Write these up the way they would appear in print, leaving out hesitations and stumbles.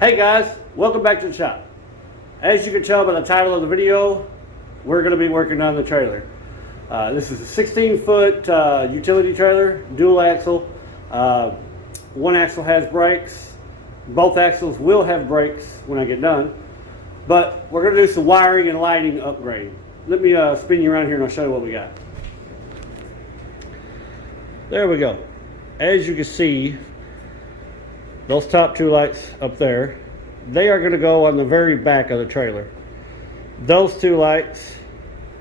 Hey guys, welcome back to the shop. As you can tell by the title of the video, we're going to be working on the trailer. This is a 16-foot utility trailer, dual axle. One axle has brakes. Both axles will have brakes when I get done. But we're going to do some wiring and lighting upgrade. Let me spin you around here and I'll show you what we got. There we go. As you can see, those top two lights up there, they are going to go on the very back of the trailer. Those two lights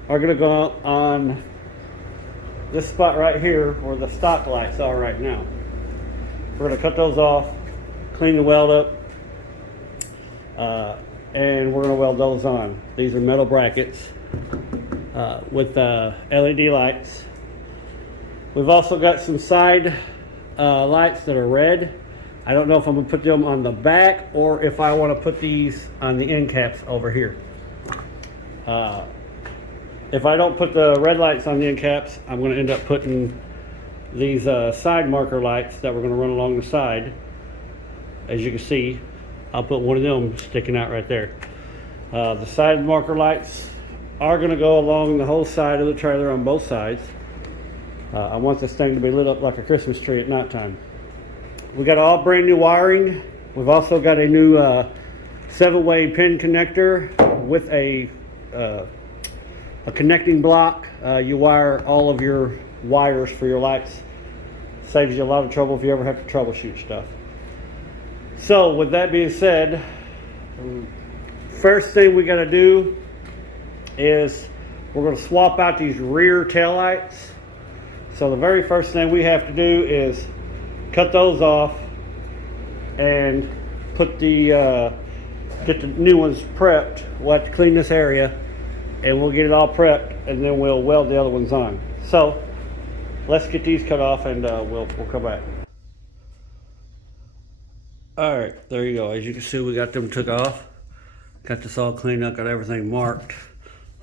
are going to go on this spot right here where the stock lights are right now. We're going to cut those off, clean the weld up, and we're going to weld those on. These are metal brackets with LED lights. We've also got some side lights that are red. I don't know if I'm going to put them on the back or if I want to put these on the end caps over here. If I don't put the red lights on the end caps, I'm going to end up putting these side marker lights that we're going to run along the side. As you can see, I'll put one of them sticking out right there. The side marker lights are going to go along the whole side of the trailer on both sides. I want this thing to be lit up like a Christmas tree at night time. We got all brand new wiring. We've also got a new 7-way pin connector with a connecting block. You wire all of your wires for your lights. Saves you a lot of trouble if you ever have to troubleshoot stuff. So with that being said, first thing we got to do is we're going to swap out these rear tail lights. So the very first thing we have to do is cut those off and put the get the new ones prepped. We'll have to clean this area and we'll get it all prepped and then we'll weld the other ones on. So let's get these cut off and we'll come back. All right, there you go. As you can see, we got them took off. Got this all cleaned up, got everything marked.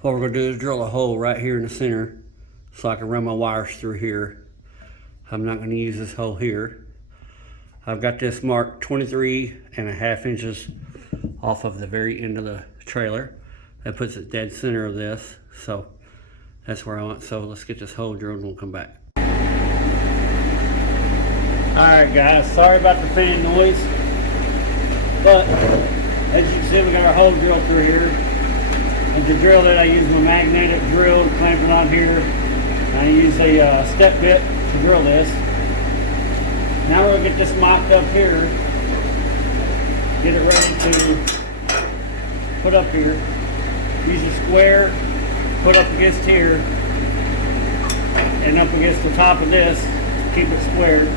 What we're gonna do is drill a hole right here in the center so I can run my wires through here. I'm not going to use this hole here. I've got this marked 23.5 inches off of the very end of the trailer. That puts it dead center of this. So that's where I want. So let's get this hole drilled and we'll come back. Alright guys, sorry about the fan noise. But as you can see, we got our hole drilled through here. And to drill it, I use my magnetic drill and clamp it on here. I use a step bit to drill this. Now we're going to get this mocked up here, get it ready to put up here. Use a square, put up against here, and up against the top of this to keep it squared.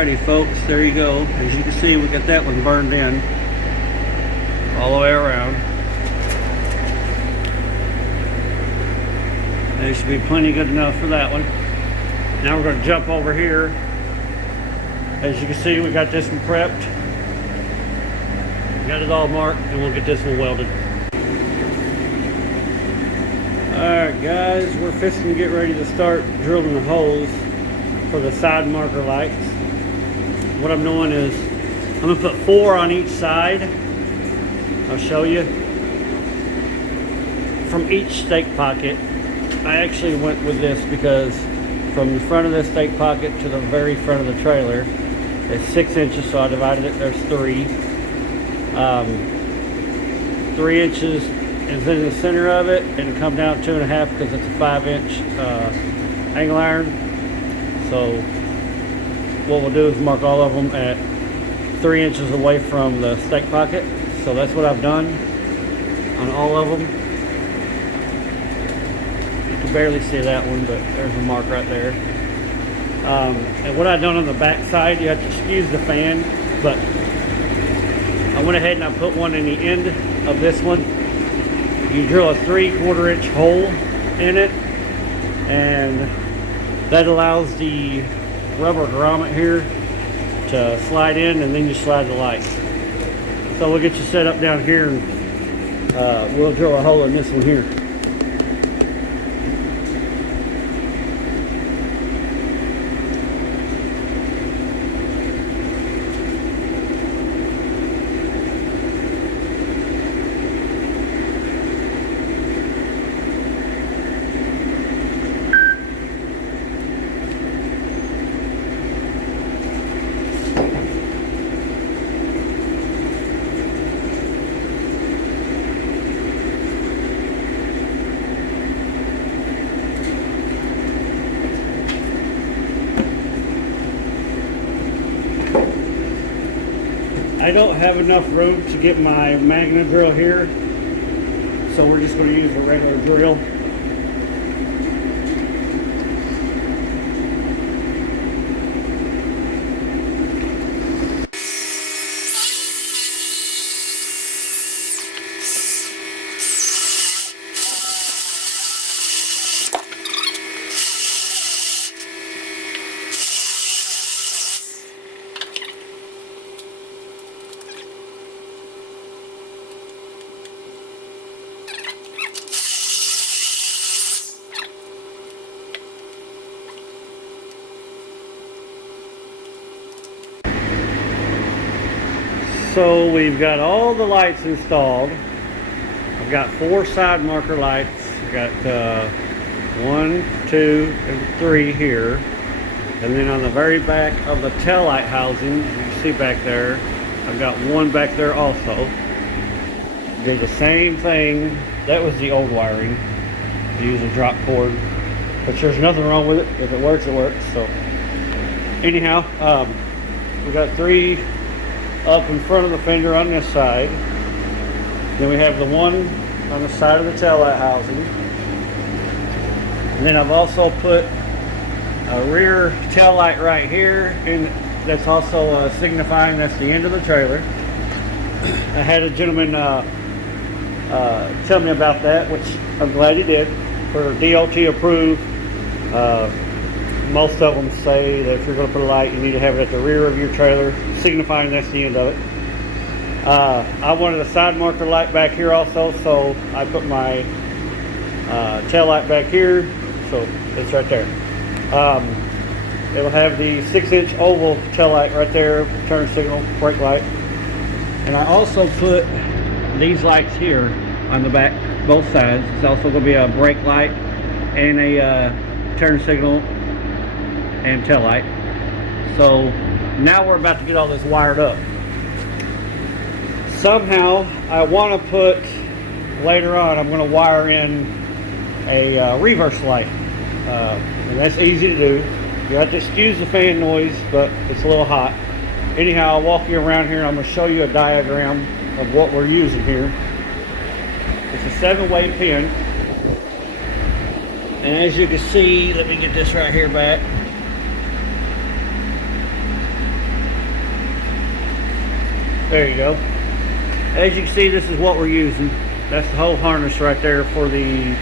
Alrighty folks, there you go. As you can see, we got that one burned in all the way around. There should be plenty good enough for that one. Now we're going to jump over here. As you can see, we got this one prepped. Got it all marked, and we'll get this one welded. Alright guys, we're fixing to get ready to start drilling the holes for the side marker lights. What I'm doing is I'm going to put 4 on each side. I'll show you. From each stake pocket. I actually went with this because from the front of this stake pocket to the very front of the trailer is 6 inches, so I divided it. There's 3. 3 inches is in the center of it, and it come down 2.5 because it's a 5-inch angle iron. So what we'll do is mark all of them at 3 inches away from the stake pocket. So that's what I've done on all of them. You can barely see that one, but there's a mark right there. And what I've done on the back side, you have to excuse the fan, but I went ahead and I put one in the end of this one. You drill a 3/4 inch hole in it, and that allows the rubber grommet here to slide in, and then you slide the light. So we'll get you set up down here, and we'll drill a hole in this one here. I don't have enough room to get my magnet drill here, so we're just going to use a regular drill. So we've got all the lights installed. I've got 4 side marker lights. I've got 1, 2, and 3 here. And then on the very back of the tail light housing, you can see back there, I've got 1 back there also. Did the same thing. That was the old wiring. You use a drop cord. But there's nothing wrong with it. If it works, it works. So anyhow, we got 3 up in front of the fender on this side. Then we have the 1 on the side of the tail light housing. And then I've also put a rear tail light right here, and that's also signifying that's the end of the trailer. I had a gentleman tell me about that, which I'm glad he did. For DOT approved, most of them say that if you're going to put a light, you need to have it at the rear of your trailer, signifying that's the end of it. I wanted a side marker light back here also, so I put my tail light back here, so it's right there. It'll have the 6-inch oval tail light right there, turn signal, brake light. And I also put these lights here on the back, both sides. It's also going to be a brake light and a turn signal and tail light. So now we're about to get all this wired up. Somehow I want to put, later on I'm going to wire in a reverse light, and that's easy to do. You have to excuse the fan noise, but it's a little hot. Anyhow, I'll walk you around here and I'm going to show you a diagram of what we're using here. It's a 7-way pin, and as you can see, let me get this right here back. There you go. As you can see, this is what we're using. That's the whole harness right there for the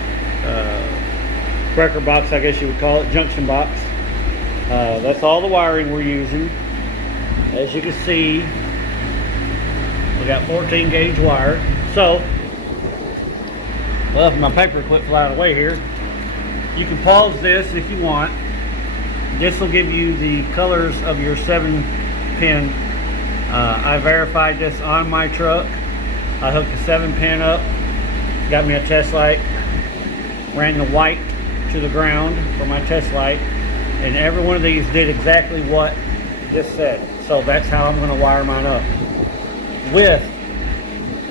breaker box, I guess you would call it, junction box. That's all the wiring we're using. As you can see, we got 14 gauge wire. So, well, if my paper quit flying away here, you can pause this if you want. This will give you the colors of your 7-pin. I verified this on my truck. I hooked the 7-pin up, got me a test light, ran the white to the ground for my test light, and every one of these did exactly what this said. So that's how I'm going to wire mine up, with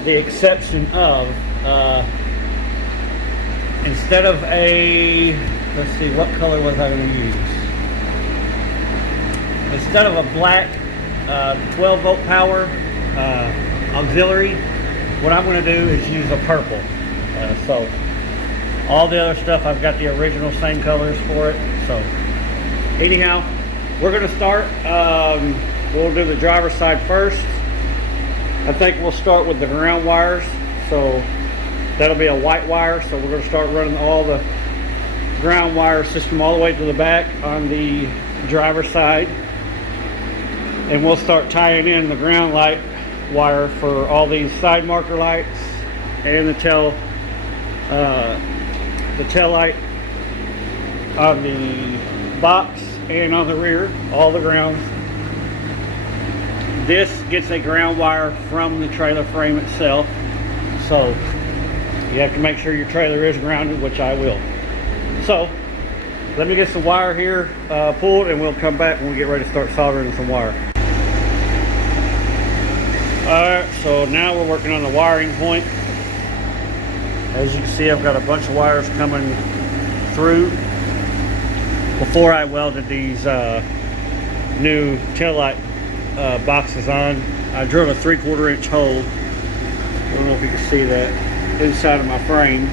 the exception of instead of a, let's see, what color was I going to use? Instead of a black 12 volt power auxiliary, what I'm going to do is use a purple. So all the other stuff, I've got the original same colors for it. So anyhow, we're going to start. We'll do the driver's side first. I think we'll start with the ground wires. So that'll be a white wire. So we're going to start running all the ground wire system all the way to the back on the driver's side. And we'll start tying in the ground light wire for all these side marker lights and the tail light on the box and on the rear, all the grounds. This gets a ground wire from the trailer frame itself, so you have to make sure your trailer is grounded, which I will. So let me get some wire here pulled, and we'll come back when we get ready to start soldering some wire. Alright, so now we're working on the wiring point. As you can see, I've got a bunch of wires coming through. Before I welded these new taillight boxes on, I drilled a 3/4 inch hole. I don't know if you can see that inside of my frame.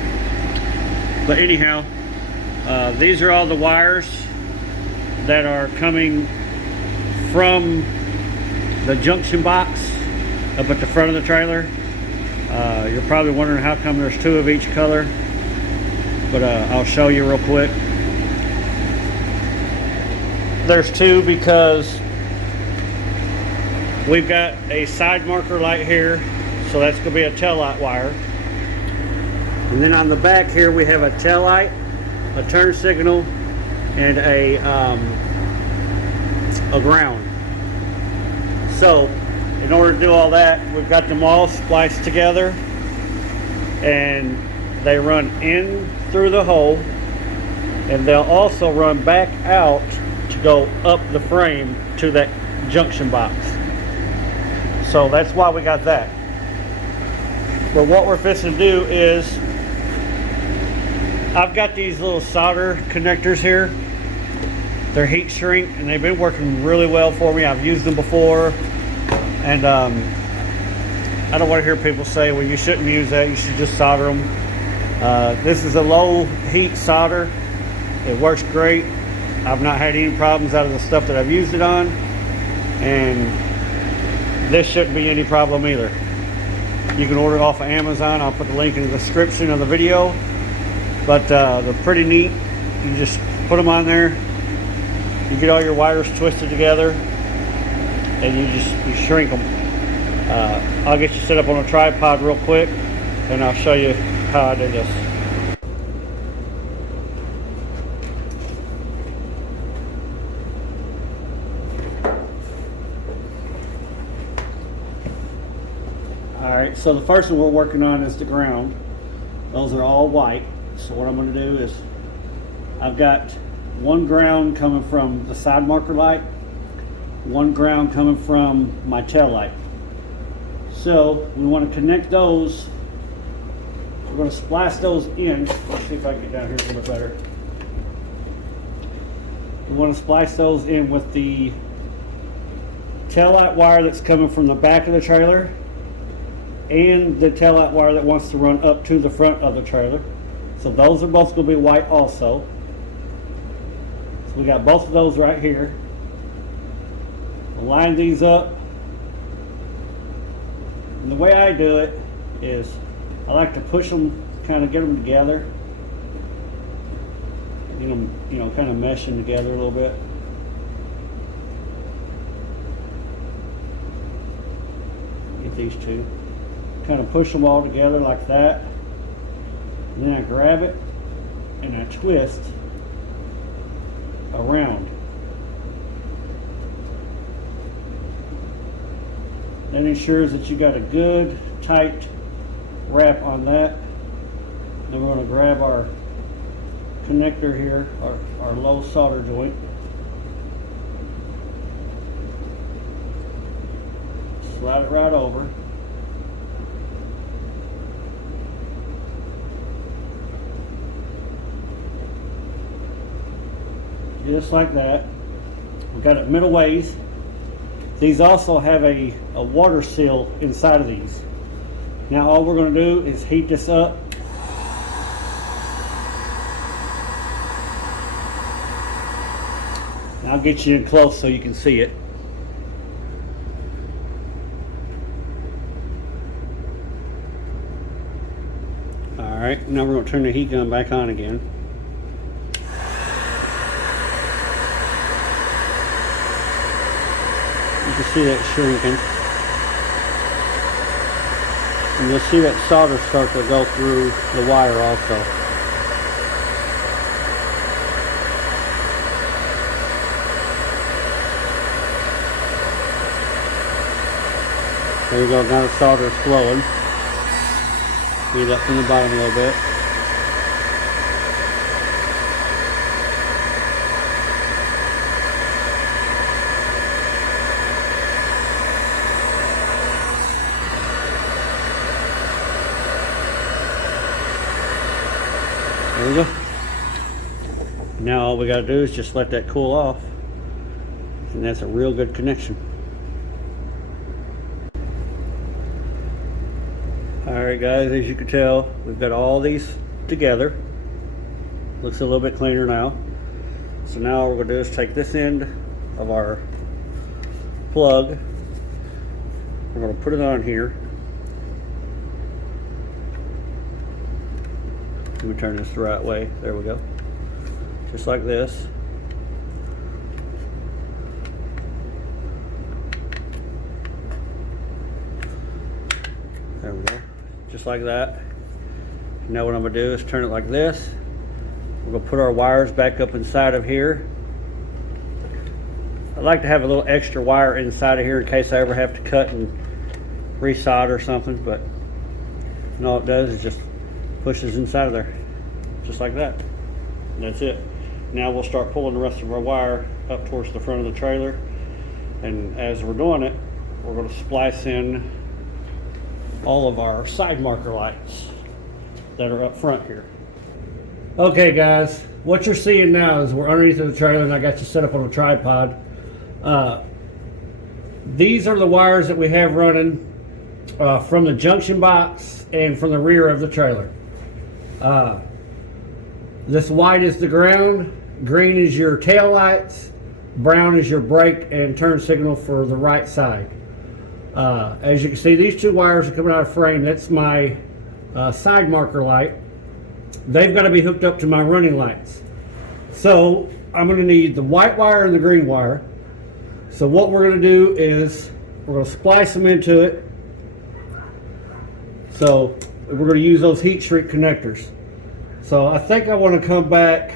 But anyhow, these are all the wires that are coming from the junction box up at the front of the trailer. You're probably wondering how come there's 2 of each color, but I'll show you real quick. There's 2 because we've got a side marker light here, so that's going to be a tail light wire. And then on the back here we have a tail light, a turn signal, and a ground. So in order to do all that, we've got them all spliced together, and they run in through the hole, and they'll also run back out to go up the frame to that junction box. So that's why we got that. But what we're fixing to do is, I've got these little solder connectors here. They're heat shrink, and they've been working really well for me. I've used them before. And I don't want to hear people say, well, you shouldn't use that, you should just solder them. This is a low heat solder. It works great. I've not had any problems out of the stuff that I've used it on, and this shouldn't be any problem either. You can order it off of Amazon. I'll put the link in the description of the video. But they're pretty neat. You just put them on there. You get all your wires twisted together, and you shrink them. I'll get you set up on a tripod real quick, and I'll show you how I did this. Alright, so the first one we're working on is the ground. Those are all white. So what I'm going to do is, I've got one ground coming from the side marker light, one ground coming from my tail light. So we want to connect those. We're going to splice those in. Let's see if I can get down here a little bit better. We want to splice those in with the tail light wire that's coming from the back of the trailer and the tail light wire that wants to run up to the front of the trailer. So those are both going to be white also. So we got both of those right here. We'll line these up And the way I do it is I like to push them, kind of get them together. Get them, kind of meshing together a little bit. Get these two. Kind of push them all together like that. And then I grab it and I twist around. That ensures that you got a good tight wrap on that. Then we're going to grab our connector here, our low solder joint. Slide it right over. Just like that. We've got it middle ways. These also have a water seal inside of these. Now all we're going to do is heat this up. And I'll get you in close so you can see it. Alright, now we're going to turn the heat gun back on again. You can see that shrinking. And you'll see that solder start to go through the wire also. There you go, now the solder is flowing. Heat up from the bottom a little bit. There we go. Now all we got to do is just let that cool off, and that's a real good connection. Alright guys, as you can tell, we've got all these together. Looks a little bit cleaner now. So now all we're going to do is take this end of our plug. We're going to put it on here. Let me turn this the right way. There we go. Just like this. There we go. Just like that. Now what I'm going to do is turn it like this. We're going to put our wires back up inside of here. I like to have a little extra wire inside of here in case I ever have to cut and resolder or something, but all it does is just pushes inside of there, just like that. And that's it. Now we'll start pulling the rest of our wire up towards the front of the trailer, and as we're doing it, we're going to splice in all of our side marker lights that are up front here. Okay guys, what you're seeing now is we're underneath of the trailer, and I got you set up on a tripod. These are the wires that we have running from the junction box and from the rear of the trailer. This white is the ground, green is your tail lights, brown is your brake and turn signal for the right side. As you can see, these two wires are coming out of frame. That's my side marker light. They've got to be hooked up to my running lights. So I'm going to need the white wire and the green wire. So what we're going to do is we're going to splice them into it. So we're going to use those heat shrink connectors. So I think I want to come back,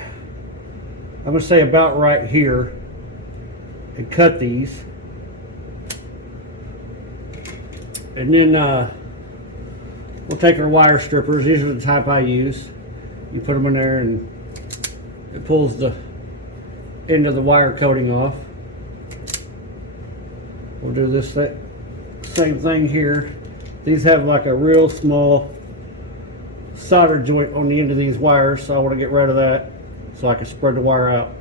I'm going to say about right here, and cut these. And then we'll take our wire strippers. These are the type I use. You put them in there and it pulls the end of the wire coating off. We'll do this same thing here. These have like a real small solder joint on the end of these wires, so I want to get rid of that so I can spread the wire out.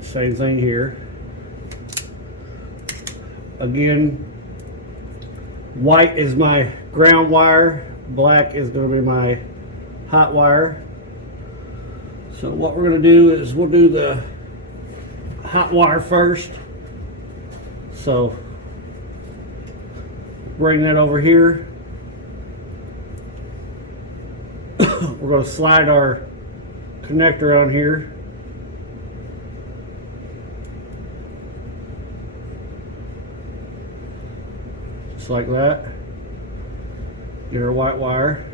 Same thing here. Again, white is my ground wire, black is going to be my hot wire. So what we're going to do is we'll do the hot wire first. So bring that over here. We're going to slide our connector on here. Just like that. Get our white wire.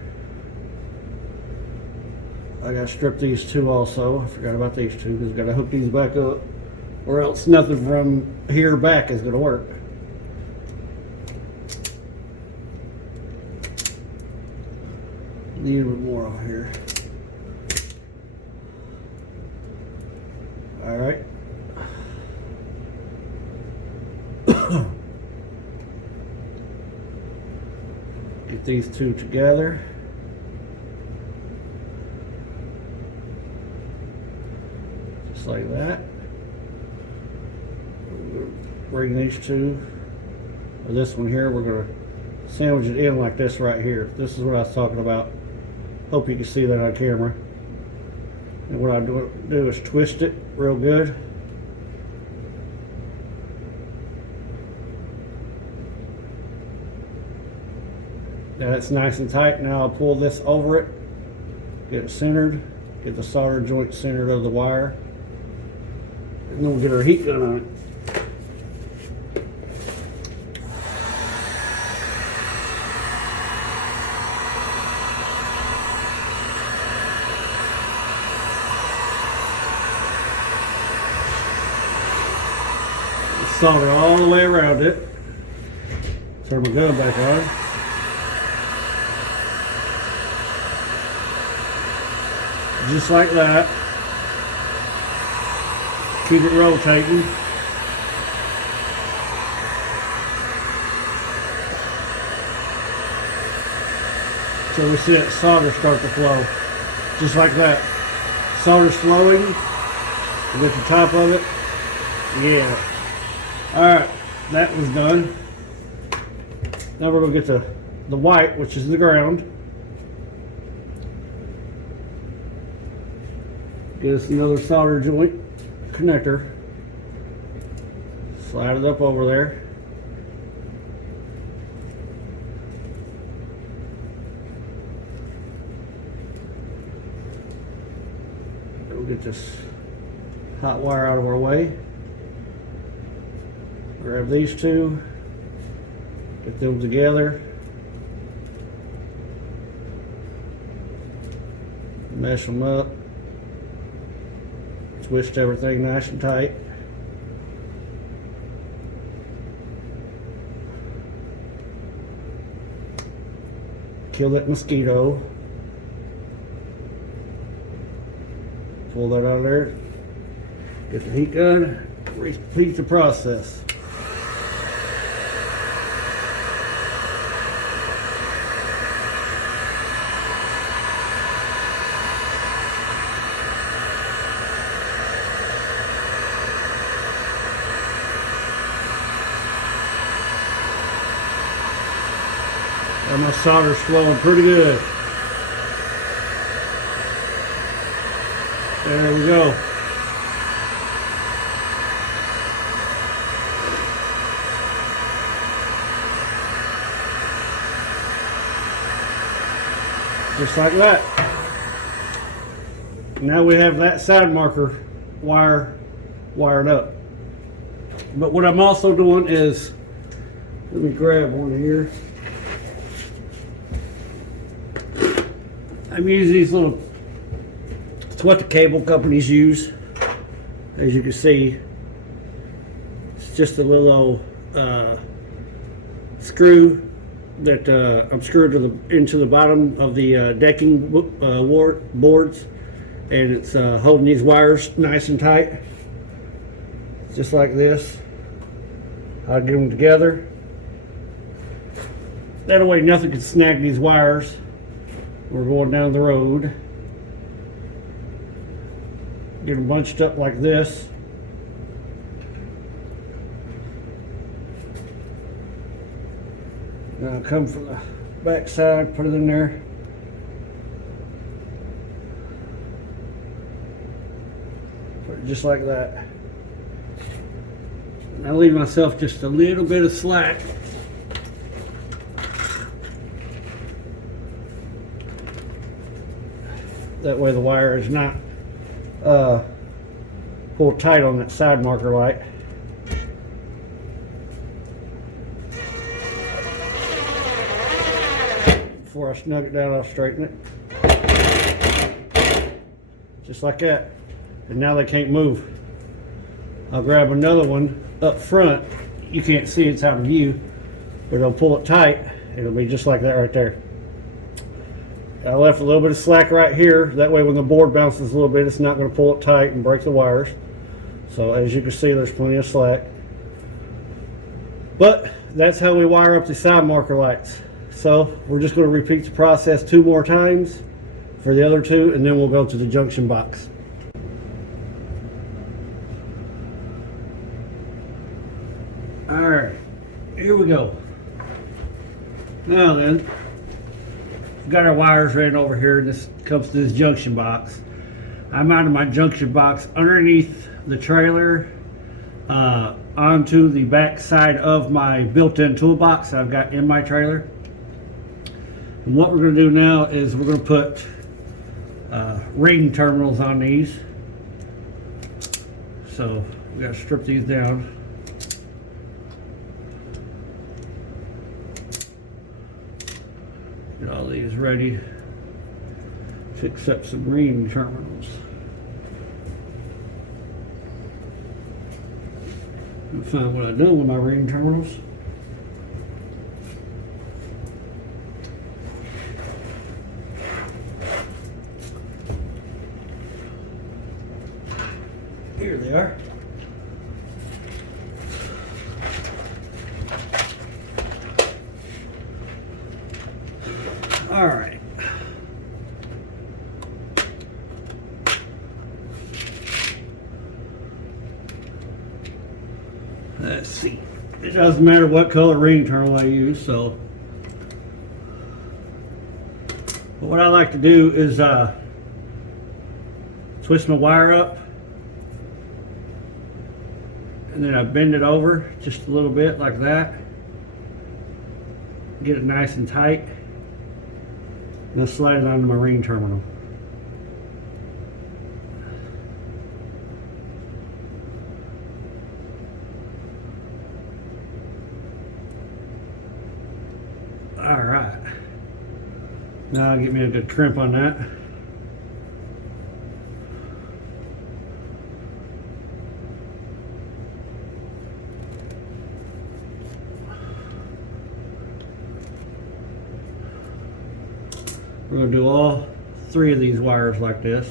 I gotta strip these two also. I forgot about these two because I gotta hook these back up, or else nothing from here back is gonna work. Need a bit more over here. All right. Get these two together. Just like that. Bring these two, or this one here, we're going to sandwich it in like this right here. This is what I was talking about. Hope you can see that on camera. And what I do is twist it real good. Now it's nice and tight. Now I'll pull this over it, get it centered, get the solder joint centered of the wire, and then we'll get our heat gun on it. Solder all the way around it. Turn my gun back on. Just like that. Keep it rotating. So we see that solder start to flow. Just like that. Solder's flowing. You get the top of it. Yeah. Alright, that was done. Now we're going to get the white, which is the ground. Get us another solder joint connector. Slide it up over there. We'll get this hot wire out of our way. Grab these two, get them together, mesh them up, twist everything nice and tight. Kill that mosquito. Pull that out of there, get the heat gun, repeat the process. And my solder's flowing pretty good. There we go. Just like that. Now we have that side marker wire wired up. But what I'm also doing is, let me grab one here. I'm using these little, it's what the cable companies use. As you can see, it's just a little screw that I'm screwed to into the bottom of the decking boards, and it's holding these wires nice and tight, just like this. I'll get them together. That way nothing can snag these wires. We're going down the road. Get them bunched up like this. Now come from the back side, put it in there. Put it just like that. I leave myself just a little bit of slack. That way the wire is not pulled tight on that side marker light. Before I snug it down, I'll straighten it. Just like that. And now they can't move. I'll grab another one up front. You can't see it's out of view, but I'll pull it tight. It'll be just like that right there. I left a little bit of slack right here. That way when the board bounces a little bit, it's not going to pull it tight and break the wires. So as you can see, there's plenty of slack. But that's how we wire up the side marker lights. So we're just going to repeat the process 2 more times for the other 2, and then we'll go to the junction box. Alright, here we go. Now then, we've got our wires ran over here. This comes to this junction box. I mounted my junction box underneath the trailer onto the back side of my built-in toolbox I've got in my trailer. And what we're going to do now is we're going to put ring terminals on these. So we got to strip these down. Get all these ready to accept some ring terminals. Let me find what I've done with my ring terminals. Here they are. All right. Let's see. It doesn't matter what color ring terminal I use, so. But what I like to do is twist my wire up, and then I bend it over just a little bit like that. Get it nice and tight. And I'll slide it onto my ring terminal. Alright. Now I'll get me a good crimp on that. We're going to do all 3 of these wires like this.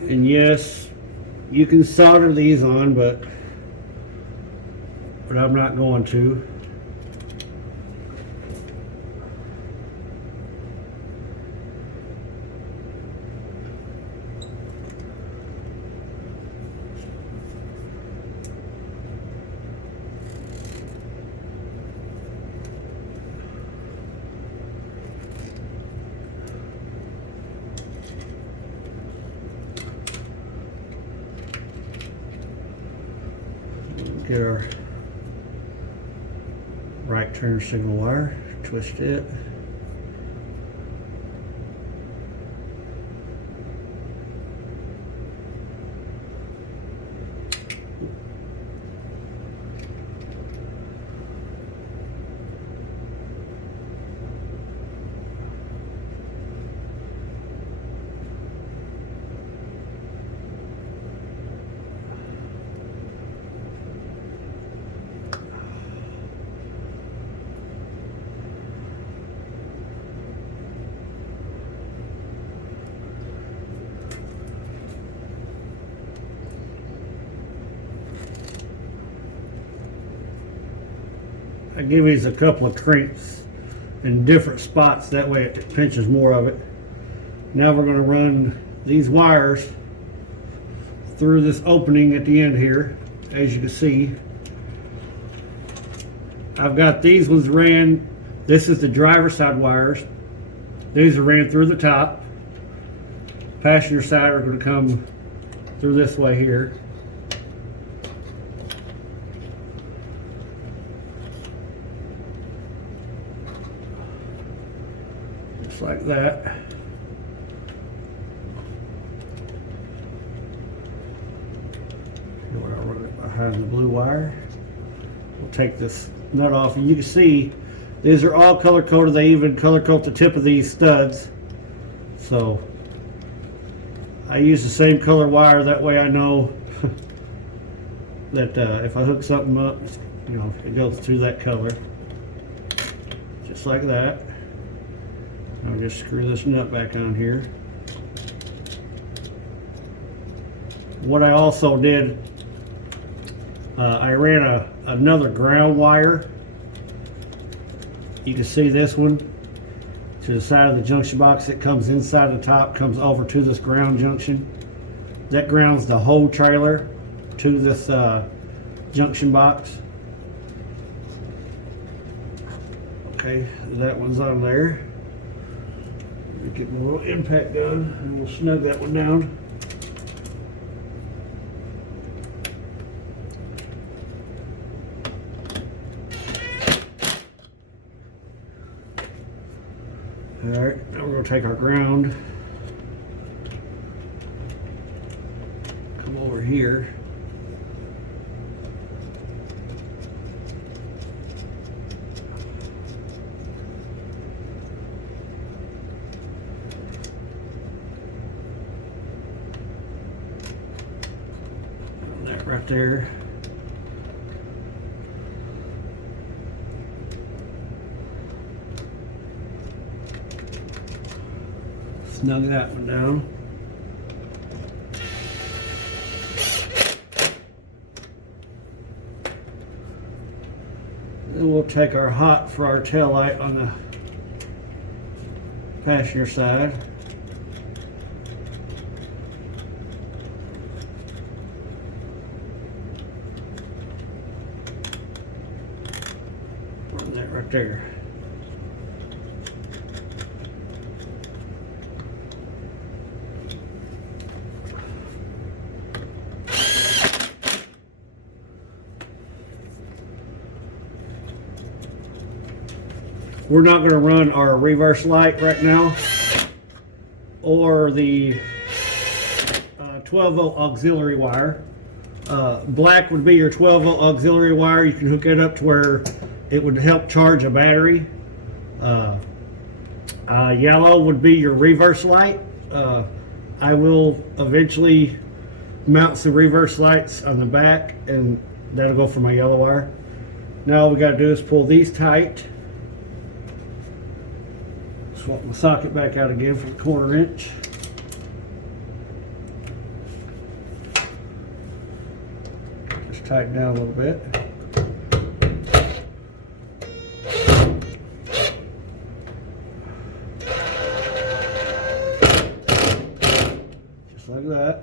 And yes, you can solder these on, but I'm not going to. Get our right turn signal wire, twist it. I give these a couple of crimps in different spots, that way it pinches more of it. Now we're going to run these wires through this opening at the end here. As you can see, I've got these ones ran This is the driver's side wires. These are ran through the top. Passenger side are going to come through this way here. Just like that. I'll run it behind the blue wire. We'll take this nut off, and you can see these are all color coded. They even color code the tip of these studs. So I use the same color wire, that way I know that if I hook something up, you know, it goes through that color. Just like that. I'll just screw this nut back on here. What I also did, I ran another ground wire. You can see this one to the side of the junction box. It comes inside the top, comes over to this ground junction. That grounds the whole trailer to this junction box. Okay, that one's on there. Get my little impact gun and we'll snug that one down. Alright, now we're going to take our ground, come over here, that right there. Snug that one down. Then we'll take our hot for our tail light on the passenger side. Put that right there. We're not going to run our reverse light right now, or the 12 volt auxiliary wire. Black would be your 12 volt auxiliary wire. You can hook it up to where it would help charge a battery. Yellow would be your reverse light. I will eventually mount some reverse lights on the back, and that'll go for my yellow wire. Now all we got to do is pull these tight. Swap my socket back out again for the 1/4 inch. Just tighten down a little bit. Just like that.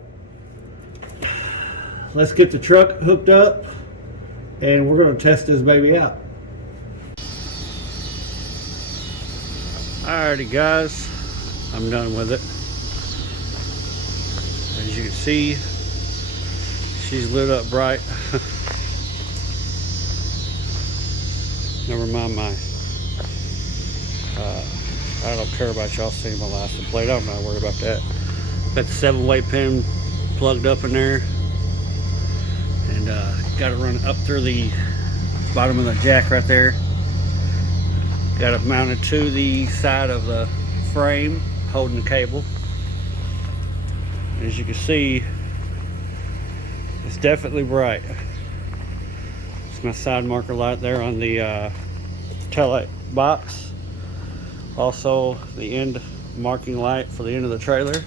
Let's get the truck hooked up and we're going to test this baby out. Alrighty guys, I'm done with it. As you can see, she's lit up bright. Never mind my, I don't care about y'all seeing my license plate. I'm not worried about that. Got the 7-way pin plugged up in there. And got to run it up through the bottom of the jack right there. Got it mounted to the side of the frame, holding the cable. As you can see, it's definitely bright. It's my side marker light there on the tail light box. Also, the end marking light for the end of the trailer.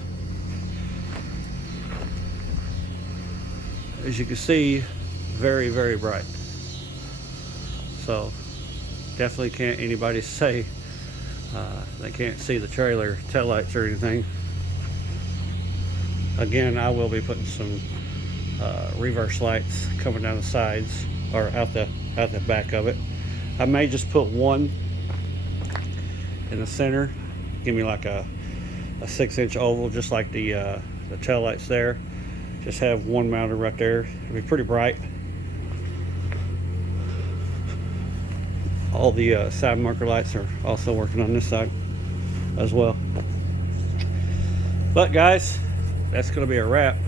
As you can see, very, very bright. So definitely can't anybody say they can't see the trailer tail lights or anything. Again, I will be putting some reverse lights coming down the sides or out the back of it. I may just put one in the center. Give me like a 6-inch oval, just like the tail lights there. Just have one mounted right there. It'll be pretty bright. All the side marker lights are also working on this side as well. But guys, that's going to be a wrap.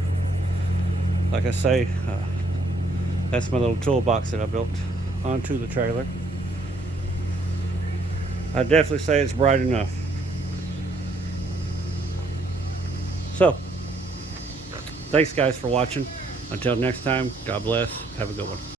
Like I say, that's my little toolbox that I built onto the trailer. I definitely say it's bright enough. So, thanks guys for watching. Until next time, God bless. Have a good one.